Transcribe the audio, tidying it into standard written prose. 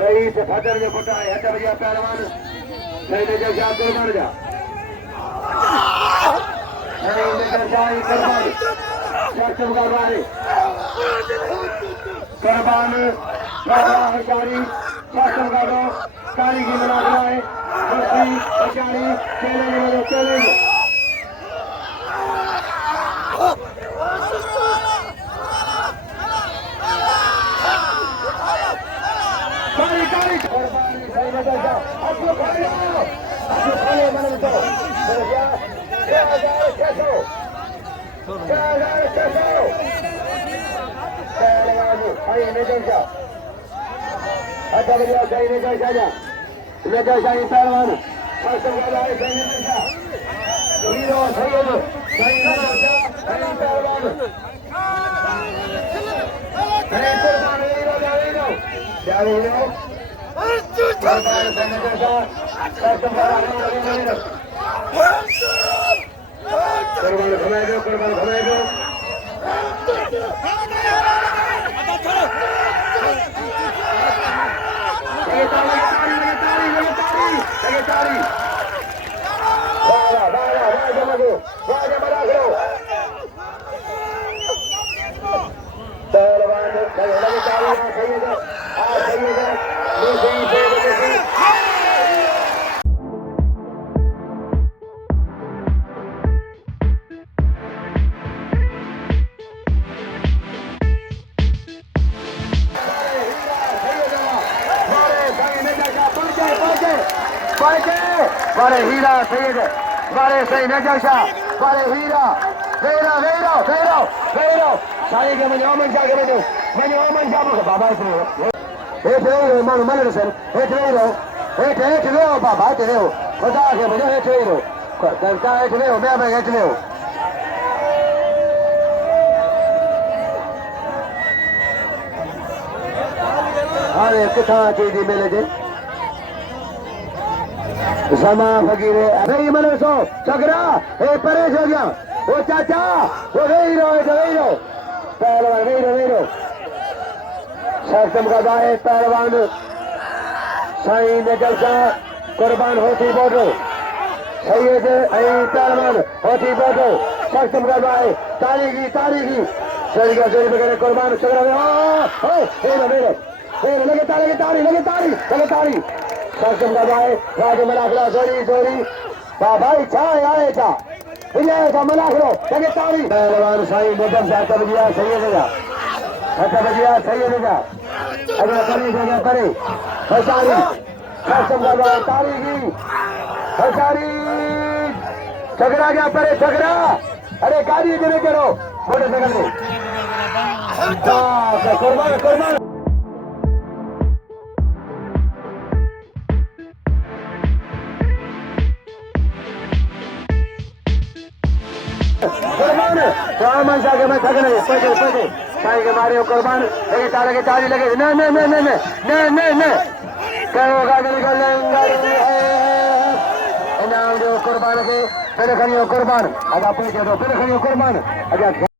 rice फटर जो put आहे हथ वॼा पहलवान सही जो जा कुर्बान जा नहीं लेकर जाए कुर्बान शर्तम का वाले कुर्बान बाबा हजारी शर्तम का दो काली की बना है दूसरी हजारी चैलेंज काली कुर्बान सही नजर जा अब खाने मन तो क्या 6,600 सही नजर जा अच्छा भैया सही नजर जा नजर सही पहलवान शर्तम का वाले सही नजर जा हीरो सही नजर जा सही पहलवान अरे कुर्बान हीरो जा हीरो कुर्बान सही नजर जा शर्तम का वाले कुर्बान घुमाए दो बारे हीरा सैयद बारे सही नजर शाह बारे हीरा वेरो साईं के मने ओमन शाह के मने ओमन शाह को बाबा इसने हेठ वेरो मानो मन सर हेठ वेरो बाबा हेठ वेरो खुदा के मने हेठ वेरो दरका हेठ वेरो मैं हेठ वेरो अरे किथा चीज मिले जे समा फकीरे अरे मन सो चकरा ए परेश हो गया ओ चाचा वो वेरो पहलवान वेरो शर्तम का दाए पहलवान साईं नजर का कुर्बान होती बोटो सैयद पहलवान होती बोटो शर्तम का दाए तारीखी शरीर का जोरी वगैरह कुर्बान चकरा वेरो लगे तारी शर्तम का दाए राज मलाखड़ा जोरी बाबा छा आए छा विजय का मलाखड़ो लगे तारी पहलवान साईं नजर शाह तबजिया सैयद जा अगर करी जगह करे हजारी शर्तम का दाए तारीखी हजारी झगड़ा गया परे झगड़ा अरे गाड़ी जने करो मोटरसाइकिल में कुर्बान रामन शाह के मैं थक नहीं पैसे साईं के मारे कुर्बान लगे तारी लगे नहीं करो गाड़ी इनाम जो कुर्बान के फिर खनियो कुर्बान अगर पैसे दो फिर खनियो कुर्बान अगर